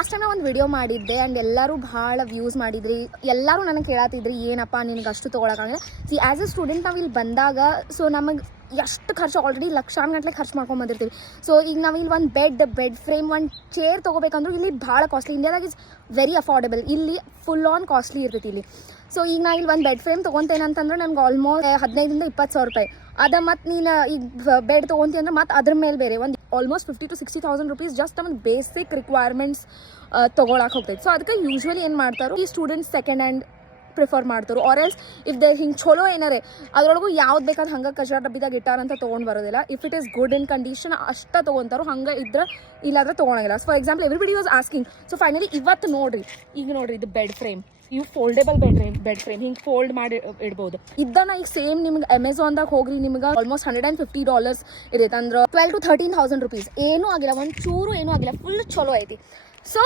Last time ಒಂದು video ಮಾಡಿದ್ದೆ and ಎಲ್ಲರೂ ಭಾಳ ವ್ಯೂಸ್ ಮಾಡಿದ್ರಿ. ಎಲ್ಲರೂ ನನಗೆ ಕೇಳತ್ತಿದ್ರಿ ಏನಪ್ಪ ನಿನಗೆ ಅಷ್ಟು ತೊಗೊಳಕ್ಕಾಗಲ್ಲ. ಸಿ ಆ್ಯಸ್ ಎ ಸ್ಟೂಡೆಂಟ್ ನಾವು ಇಲ್ಲಿ ಬಂದಾಗ ಸೊ ನಮಗೆ ಎಷ್ಟು ಖರ್ಚು ಆಲ್ರೆಡಿ ಲಕ್ಷಾನುಗಟ್ಟಲೆ ಖರ್ಚು ಮಾಡ್ಕೊಂಡು ಬಂದಿರ್ತೀವಿ. ಸೊ ಈಗ ನಾವು ಇಲ್ಲಿ ಒಂದು ಬೆಡ್ ಫ್ರೇಮ್, ಒಂದು ಚೇರ್ ತೊಗೋಬೇಕಂದ್ರೂ ಇಲ್ಲಿ ಭಾಳ ಕಾಸ್ಟ್ಲಿ. ಇಂಡಿಯಾದಾಗ ಇಸ್ ವೆರಿ ಅಫೋರ್ಡೆಬಲ್, ಇಲ್ಲಿ ಫುಲ್ ಆನ್ ಕಾಸ್ಟ್ಲಿ ಇರ್ತೈತಿ ಇಲ್ಲಿ. ಸೊ ಈಗ ನಾ ಇಲ್ಲಿ ಒಂದು ಬೆಡ್ ಫ್ರೇಮ್ ತೊಗೊತೇನೆ ಅಂತಂದ್ರೆ ನನಗೆ ಆಲ್ಮೋಸ್ಟ್ 15,000 to 20,000 ರೂಪಾಯಿ ಅದ. ಮತ್ತು ನೀನು ಈಗ ಬೆಡ್ ತೊಗೊತಿ ಅಂದ್ರೆ ಮತ್ತು ಅದ್ರ ಮೇಲೆ ಬೇರೆ ಒಂದು ಆಲ್ಮೋಸ್ಟ್ 50,000 to 60,000 ರೂಪೀಸ್ ಜಸ್ಟ್ ಒಂದು ಬೇಸಿಕ್ ರಿಕ್ವೈರ್ಮೆಂಟ್ಸ್ ತೊಗೊಳಕ್ಕೆ ಹೋಗ್ತೈತೆ. ಸೊ ಅದಕ್ಕೆ ಯೂಶ್ವಲಿ ಏನು ಮಾಡ್ತಾರೋ ಈ ಸ್ಟೂಡೆಂಟ್ಸ್ ಸೆಕೆಂಡ್ ಹ್ಯಾಂಡ್ ಪ್ರಿಫರ್ ಮಾಡ್ತಾರೆ. ಆರ್ ಎಲ್ಸ್ ಇಫ್ ದೇ ಹಿಂಗೆ ಚಲೋ ಏನಾರೆ ಅದ್ರೊಳಗೂ ಯಾವ್ದು ಬೇಕಾದ್ರೆ ಹಂಗೆ ಕಚರ ಡಬ್ಬಿದಾಗ ಇಟ್ಟಾರಂತ ತೊಗೊಂಡು ಬರೋದಿಲ್ಲ. If it is good in condition ಅಷ್ಟೇ ತೊಗೊತಾರೋ, ಹಂಗೆ ಇದ್ರೆ ಇಲ್ಲಾದ್ರೆ ತೊಗೊಳಂಗಿಲ್ಲ. For example everybody was asking. So finally ಇವತ್ತು ನೋಡ್ರಿ, ಈಗ ನೋಡ್ರಿ ಇದು ಬೆಡ್ ಫ್ರೇಮ್, ಇವು ಫೋಲ್ಡೇಬಲ್ ಬೆಡ್ ಫ್ರೇಮ್ ಹಿಂಗೆ ಫೋಲ್ಡ್ ಮಾಡಿ ಇಡ್ಬೋದು. ಇದನ್ನ ಈಗ ಸೇಮ್ ನಿಮ್ಗೆ ಅಮೆಝಾನ್ದಾಗ ಹೋಗ್ರಿ, ನಿಮ್ಗೆ ಆಲ್ಮೋಸ್ಟ್ $150 ಇರುತ್ತೆ. ಅಂದ್ರೆ 12,000 to 13,000 ರೂಪೀಸ್. ಏನೂ ಆಗಿಲ್ಲ, ಒಂದು ಚೂರು ಏನೂ ಆಗಿಲ್ಲ, ಫುಲ್ ಚಲೋ ಐತಿ. ಸೊ